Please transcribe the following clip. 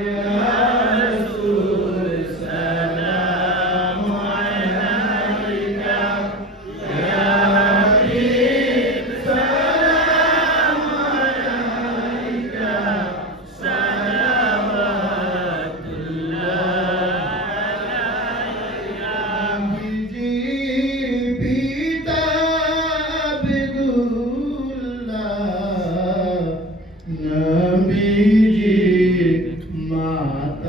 Yeah. Amen.